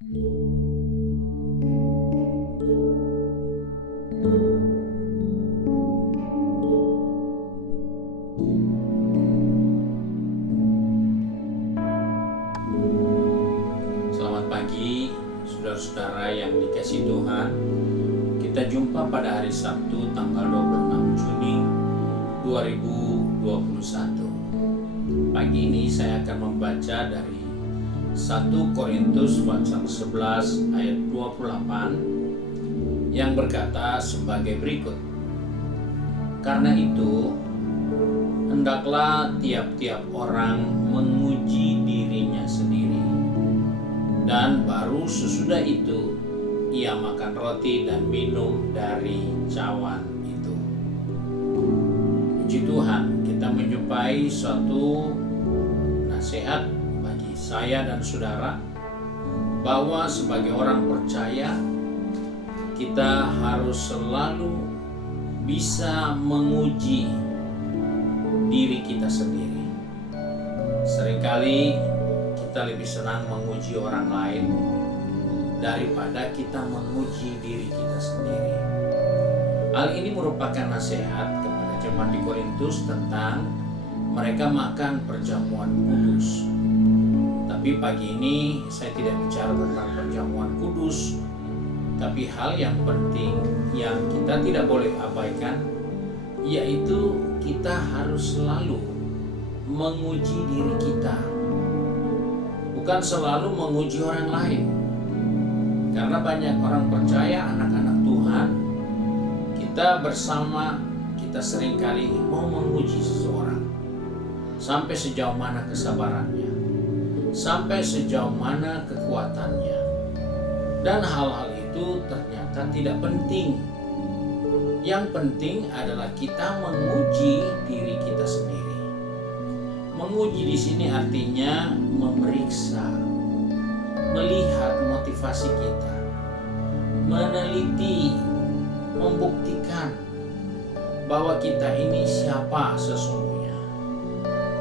Selamat pagi, saudara-saudara yang dikasihi Tuhan. Kita jumpa pada hari Sabtu tanggal 26 Juni 2021. Pagi ini saya akan membaca dari 1 Korintus pasal 11 ayat 28 yang berkata sebagai berikut. Karena itu, hendaklah tiap-tiap orang menguji dirinya sendiri, dan baru sesudah itu ia makan roti dan minum dari cawan itu. Puji Tuhan, kita menjumpai suatu nasihat bagi saya dan saudara bahwa sebagai orang percaya kita harus selalu bisa menguji diri kita sendiri. Seringkali kita lebih senang menguji orang lain daripada kita menguji diri kita sendiri. Hal ini merupakan nasihat kepada jemaat di Korintus tentang mereka makan perjamuan kudus. Tapi pagi ini saya tidak bicara tentang perjamuan kudus, tapi hal yang penting yang kita tidak boleh abaikan, yaitu kita harus selalu menguji diri kita, bukan selalu menguji orang lain. Karena banyak orang percaya, anak-anak Tuhan, kita bersama, kita seringkali mau menguji seseorang. Sampai sejauh mana kesabarannya, sampai sejauh mana kekuatannya. Dan hal-hal itu ternyata tidak penting. Yang penting adalah kita menguji diri kita sendiri. Menguji di sini artinya memeriksa, melihat motivasi kita, meneliti, membuktikan bahwa kita ini siapa sesungguhnya,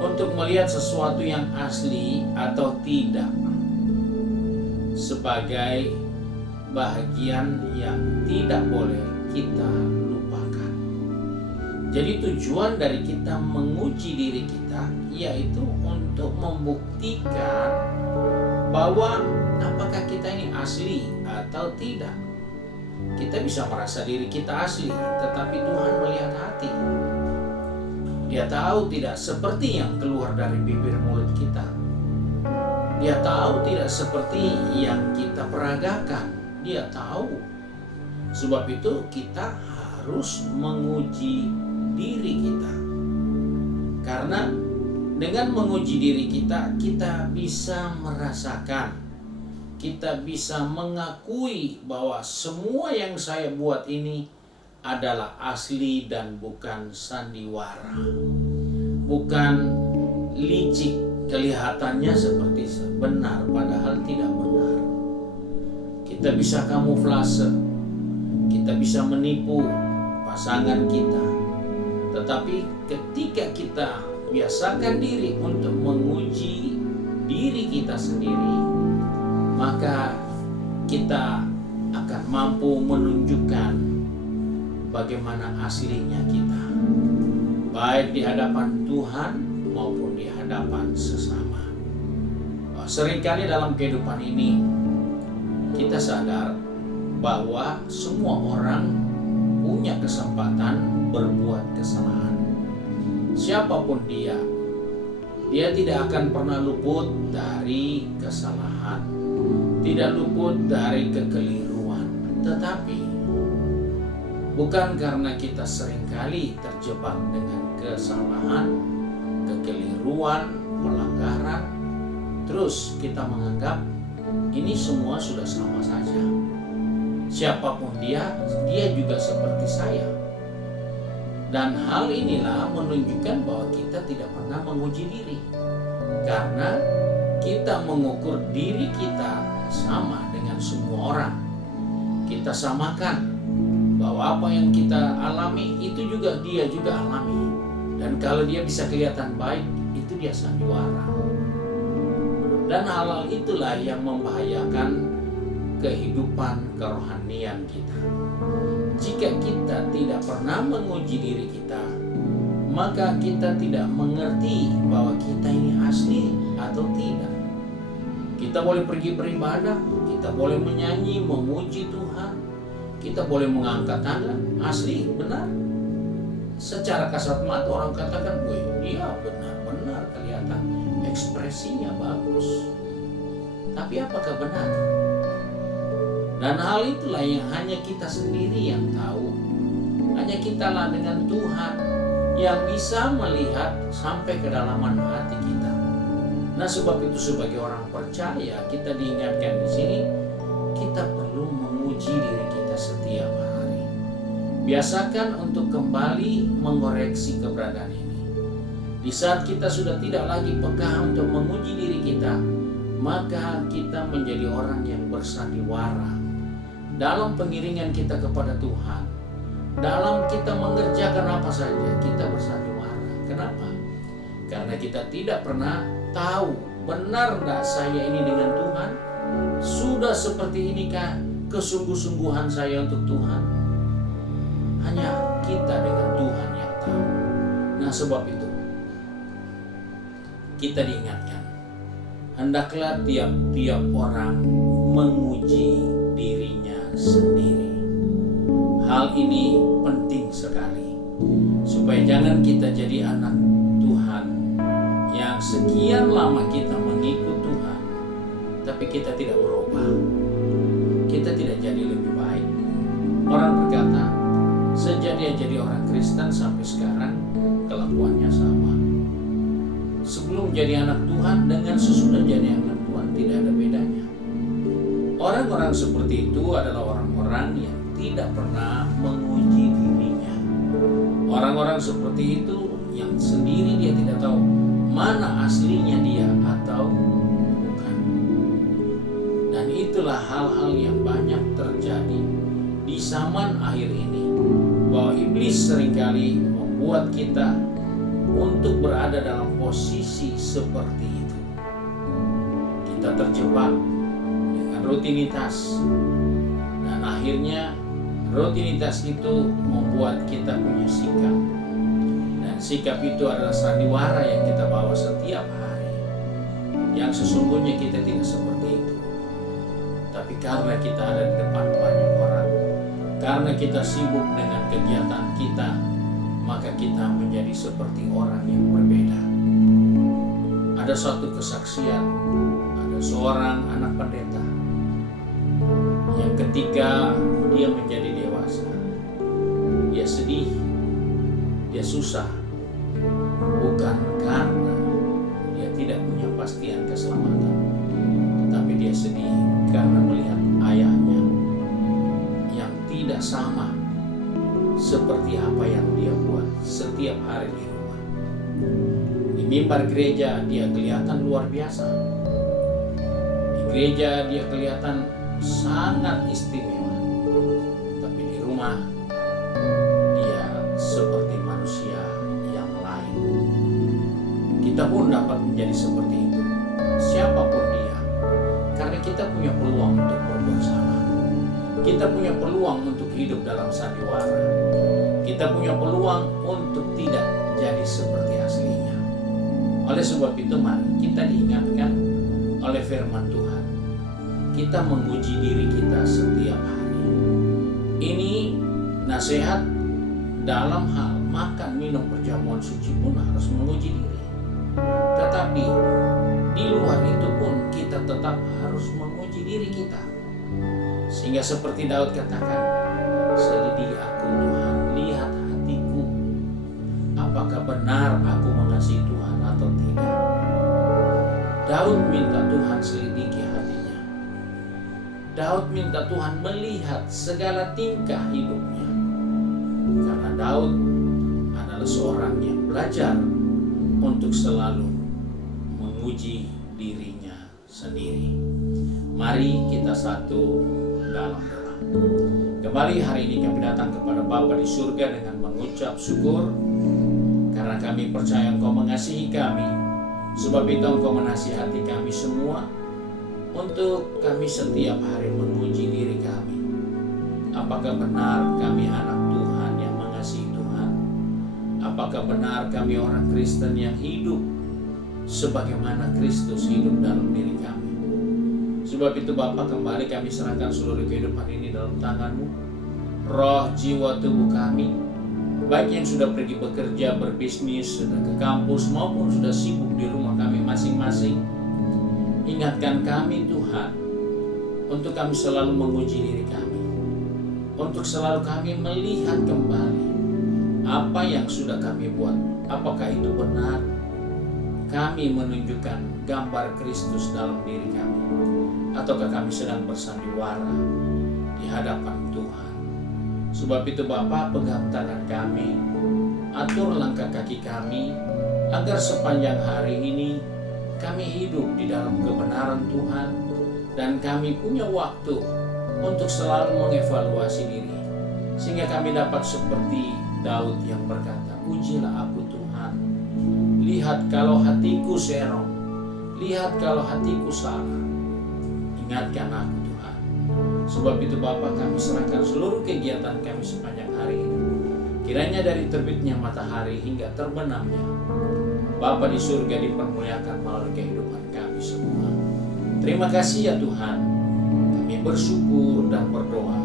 untuk melihat sesuatu yang asli atau tidak sebagai bahagian yang tidak boleh kita lupakan. Jadi tujuan dari kita menguji diri kita yaitu untuk membuktikan bahwa apakah kita ini asli atau tidak. Kita bisa merasa diri kita asli, tetapi Tuhan melihat hati. Dia tahu tidak seperti yang keluar dari bibir mulut kita. Dia tahu tidak seperti yang kita peragakan. Dia tahu. Sebab itu kita harus menguji diri kita. Karena dengan menguji diri kita, kita bisa merasakan, kita bisa mengakui bahwa semua yang saya buat ini adalah asli dan bukan sandiwara. Bukan licik, kelihatannya seperti benar padahal tidak benar. Kita bisa kamuflase, kita bisa menipu pasangan kita. Tetapi ketika kita biasakan diri untuk menguji diri kita sendiri, maka kita akan mampu menunjukkan bagaimana aslinya kita, baik di hadapan Tuhan maupun di hadapan sesama. Seringkali dalam kehidupan ini kita sadar bahwa semua orang punya kesempatan berbuat kesalahan. Siapapun dia tidak akan pernah luput dari kesalahan, tidak luput dari kekeliruan. Tetapi bukan karena kita seringkali terjebak dengan kesalahan, kekeliruan, pelanggaran, terus kita menganggap ini semua sudah sama saja. Siapapun dia juga seperti saya. Dan hal inilah menunjukkan bahwa kita tidak pernah menguji diri. Karena kita mengukur diri kita sama dengan semua orang. Kita samakan bahwa apa yang kita alami itu juga dia juga alami. Dan kalau dia bisa kelihatan baik, itu dia sandiwara. Dan hal-hal itulah yang membahayakan kehidupan kerohanian kita. Jika kita tidak pernah menguji diri kita, maka kita tidak mengerti bahwa kita ini asli atau tidak. Kita boleh pergi beribadah, kita boleh menyanyi, memuji Tuhan, kita boleh mengangkat tangan, asli, benar. Secara kasat mata orang katakan, wih, dia benar-benar kelihatan ekspresinya bagus. Tapi apakah benar? Dan hal itulah yang hanya kita sendiri yang tahu. Hanya kitalah dengan Tuhan yang bisa melihat sampai kedalaman hati kita. Nah, sebab itu sebagai orang percaya kita diingatkan di sini, kita perlu menguji diri kita setiap hari. Biasakan untuk kembali mengoreksi keberadaan ini. Di saat kita sudah tidak lagi peka untuk menguji diri kita, maka kita menjadi orang yang bersandiwara dalam pengiringan kita kepada Tuhan. Dalam kita mengerjakan apa saja, kita bersandiwara. Kenapa? Karena kita tidak pernah tahu, benar enggak saya ini dengan Tuhan? Sudah seperti inikah kesungguh-sungguhan saya untuk Tuhan? Hanya kita dengan Tuhan yang tahu. Nah, sebab itu kita diingatkan, hendaklah tiap-tiap orang menguji dirinya sendiri. Hal ini penting sekali, supaya jangan kita jadi anak Tuhan yang sekian lama kita mengikut Tuhan, tapi kita tidak berubah. Kita tidak jadi lebih baik. Orang berkata, sejak dia jadi orang Kristen sampai sekarang kelakuannya sama. Sebelum jadi anak Tuhan dengan sesudah jadi anak Tuhan tidak ada bedanya. Orang-orang seperti itu adalah orang-orang yang tidak pernah menguji dirinya. Orang-orang seperti itu yang sendiri dia tidak tahu mana aslinya dia atau bukan. Dan itulah hal-hal yang banyak terjadi di zaman akhir ini, bahwa iblis seringkali membuat kita untuk berada dalam posisi seperti itu. Kita terjebak dengan rutinitas, dan akhirnya rutinitas itu membuat kita punya sikap, dan sikap itu adalah sandiwara yang kita bawa setiap hari, yang sesungguhnya kita tidak seperti itu. Tapi karena kita ada di depan banyak orang, karena kita sibuk dengan kegiatan kita, maka kita menjadi seperti orang yang berbeda. Ada suatu kesaksian, ada seorang anak pendeta yang ketika dia menjadi dewasa, dia sedih, dia susah, bukan karena dia tidak punya pastian keselamatan, tapi dia sedih karena melihat ayahnya yang tidak sama seperti apa yang dia buat setiap hari di rumah. Di mimbar gereja dia kelihatan luar biasa. Di gereja dia kelihatan sangat istimewa. Tapi di rumah dia seperti manusia yang lain. Kita pun dapat menjadi seperti itu, siapapun dia. Karena kita punya peluang untuk berbuat salah. Kita punya peluang untuk hidup dalam sandiwara. Kita punya peluang untuk tidak jadi seperti aslinya. Oleh sebab itu mari kita diingatkan oleh firman Tuhan. Kita menguji diri kita setiap hari. Ini nasihat dalam hal makan minum perjamuan suci pun harus menguji diri. Tetapi di luar itu pun kita tetap harus menguji diri kita. Sehingga seperti Daud katakan, selidiki aku Tuhan, lihat hatiku, apakah benar aku mengasihi Tuhan atau tidak. Daud minta Tuhan selidiki hatinya. Daud minta Tuhan melihat segala tingkah hidupnya. Karena Daud adalah seorang yang belajar untuk selalu menguji dirinya sendiri. Mari kita satu dalam doa. Kembali hari ini kami datang kepada Bapa di surga dengan mengucap syukur, karena kami percaya Engkau mengasihi kami. Sebab itu Engkau menasihati kami semua untuk kami setiap hari menguji diri kami. Apakah benar kami anak Tuhan yang mengasihi Tuhan? Apakah benar kami orang Kristen yang hidup sebagaimana Kristus hidup dalam diri kami? Sebab itu Bapa, kembali kami serahkan seluruh kehidupan ini dalam tangan-Mu. Roh, jiwa, tubuh kami, baik yang sudah pergi bekerja, berbisnis, sudah ke kampus, maupun sudah sibuk di rumah kami masing-masing, ingatkan kami Tuhan, untuk kami selalu menguji diri kami, untuk selalu kami melihat kembali apa yang sudah kami buat, apakah itu benar. Kami menunjukkan gambar Kristus dalam diri kami, ataukah kami sedang bersandiwara di hadapan Tuhan. Sebab itu Bapa, pegang tangan kami, atur langkah kaki kami, agar sepanjang hari ini kami hidup di dalam kebenaran Tuhan, dan kami punya waktu untuk selalu mengevaluasi diri, sehingga kami dapat seperti Daud yang berkata, "Ujilah aku Tuhan, lihat kalau hatiku serong, lihat kalau hatiku salah, ingatkan aku Tuhan." Sebab itu Bapa, kami serahkan seluruh kegiatan kami sepanjang hari ini, kiranya dari terbitnya matahari hingga terbenamnya, Bapa di surga dipermuliakan melalui kehidupan kami semua. Terima kasih ya Tuhan, kami bersyukur dan berdoa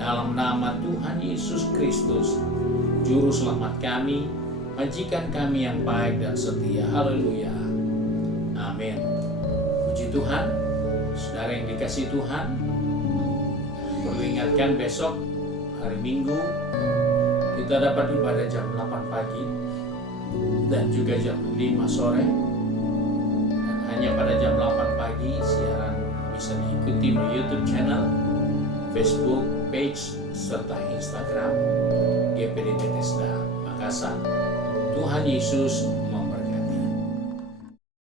dalam nama Tuhan Yesus Kristus, Juru Selamat kami, majikan kami yang baik dan setia. Haleluya. Amin. Puji Tuhan. Saudara yang dikasihi Tuhan, perlu ingatkan besok hari Minggu kita dapat ibadah jam 8 pagi dan juga jam 5 sore. Dan hanya pada jam 8 pagi siaran bisa diikuti di YouTube channel, Facebook page, serta Instagram GPD Bethesda Makassar. Tuhan Yesus